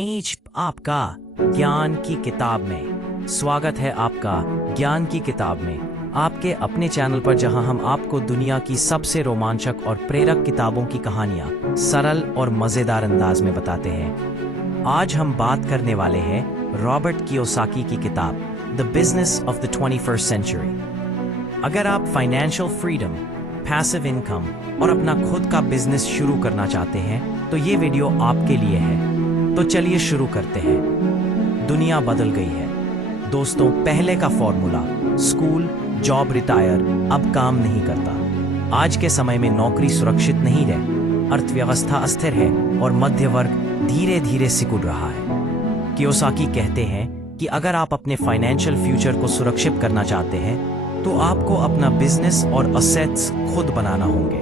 H आपका ज्ञान की किताब में स्वागत है। आपका ज्ञान की किताब में आपके अपने चैनल पर, जहां हम आपको दुनिया की सबसे रोमांचक और प्रेरक किताबों की कहानियां सरल और मजेदार अंदाज में बताते हैं। आज हम बात करने वाले हैं रॉबर्ट कियोसाकी की किताब the business of the 21st century. अगर आप फाइनेंशियल फ्रीडम, पैसिव इनकम और अपना खुद का बिजनेस शुरू करना चाहते हैं तो ये वीडियो आपके लिए है। तो चलिए शुरू करते हैं। दुनिया बदल गई है दोस्तों। पहले का फॉर्मूला स्कूल, जॉब, रिटायर अब काम नहीं करता। आज के समय में नौकरी सुरक्षित नहीं है, अर्थव्यवस्था अस्थिर है और मध्य वर्ग धीरे धीरे सिकुड़ रहा है। कियोसाकी कहते हैं कि अगर आप अपने फाइनेंशियल फ्यूचर को सुरक्षित करना चाहते हैं तो आपको अपना बिजनेस और असेट्स खुद बनाना होंगे।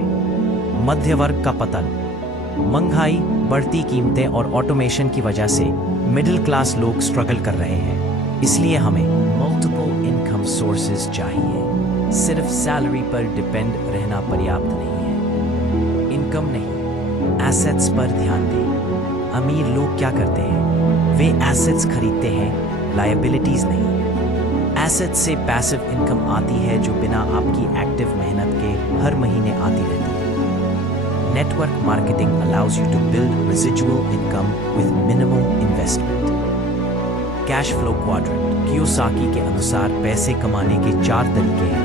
मध्य वर्ग का पतन, महंगाई, बढ़ती कीमतें और ऑटोमेशन की वजह से मिडिल क्लास लोग स्ट्रगल कर रहे हैं। इसलिए हमें मल्टीपल इनकम सोर्सेज चाहिए। सिर्फ सैलरी पर डिपेंड रहना पर्याप्त नहीं है। इनकम नहीं, एसेट्स पर ध्यान दें। अमीर लोग क्या करते हैं? वे एसेट्स खरीदते हैं, लायबिलिटीज नहीं। एसेट्स से पैसिव इनकम आती है जो बिना आपकी एक्टिव मेहनत के हर महीने आती रहती है। Network marketing allows you to build residual income with minimal investment. Cash flow quadrant Kiyosaki के अनुसार पैसे कमाने के 4 तरीके हैं।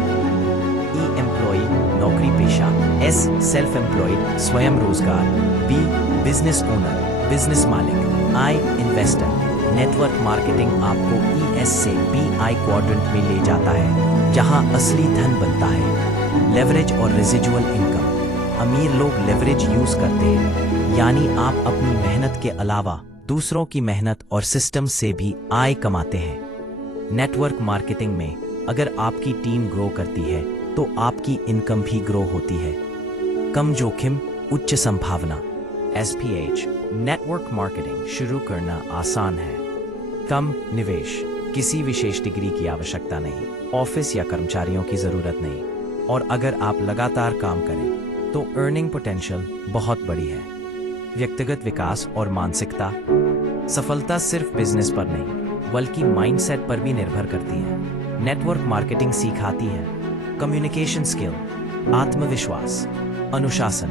ई एम्प्लॉय, नौकरी पेशा। एस सेल्फ एम्प्लॉयड, स्वयं रोजगार। बी बिजनेस ओनर, बिजनेस मालिक। आई इन्वेस्टर। नेटवर्क मार्केटिंग आपको ES से BI क्वाड्रेंट में ले जाता है, जहां असली धन बनता है। लेवरेज और रेजिजुअल इनकम, अमीर लोग लेवरेज यूज करते हैं, यानी आप अपनी मेहनत के अलावा दूसरों की मेहनत और सिस्टम से भी आय कमाते हैं। नेटवर्क मार्केटिंग में अगर आपकी टीम ग्रो करती है तो आपकी इनकम भी ग्रो होती है। कम जोखिम, उच्च संभावना। SPH नेटवर्क मार्केटिंग शुरू करना आसान है। कम निवेश, किसी विशेष डिग्री की आवश्यकता नहीं, ऑफिस या कर्मचारियों की जरूरत नहीं, और अगर आप लगातार काम करें तो अर्निंग पोटेंशियल बहुत बड़ी है। व्यक्तिगत विकास और मानसिकता, सफलता सिर्फ बिजनेस पर नहीं बल्कि माइंडसेट पर भी निर्भर करती है। नेटवर्क मार्केटिंग सिखाती है कम्युनिकेशन स्किल, आत्मविश्वास, अनुशासन,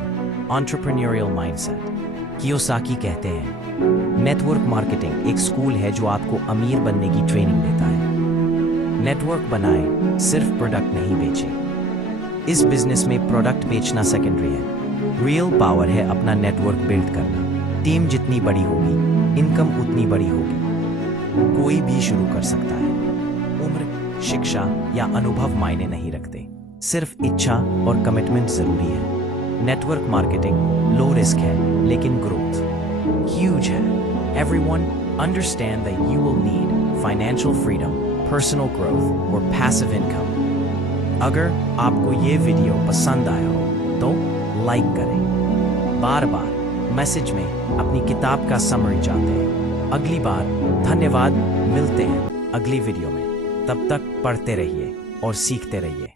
एंटरप्रेन्योरियल माइंडसेट। कियोसाकी कहते हैं नेटवर्क मार्केटिंग एक स्कूल है जो आपको अमीर बनने की ट्रेनिंग देता है। नेटवर्क बनाएं, सिर्फ प्रोडक्ट नहीं बेचें। इस बिजनेस में प्रोडक्ट बेचना सेकेंडरी है। रियल पावर है अपना नेटवर्क बिल्ड करना। टीम जितनी बड़ी होगी, इनकम उतनी बड़ी होगी। कोई भी शुरू कर सकता है। उम्र, शिक्षा या अनुभव मायने नहीं रखते, सिर्फ इच्छा और कमिटमेंट जरूरी है। नेटवर्क मार्केटिंग लो रिस्क है लेकिन ग्रोथ ह्यूज है। Everyone understand that you will need financial freedom, personal growth और पैसिव इनकम। अगर आपको ये वीडियो पसंद आया हो तो लाइक करें। बार बार मैसेज में अपनी किताब का समरी चाहते हैं। अगली बार धन्यवाद। मिलते हैं अगली वीडियो में। तब तक पढ़ते रहिए और सीखते रहिए।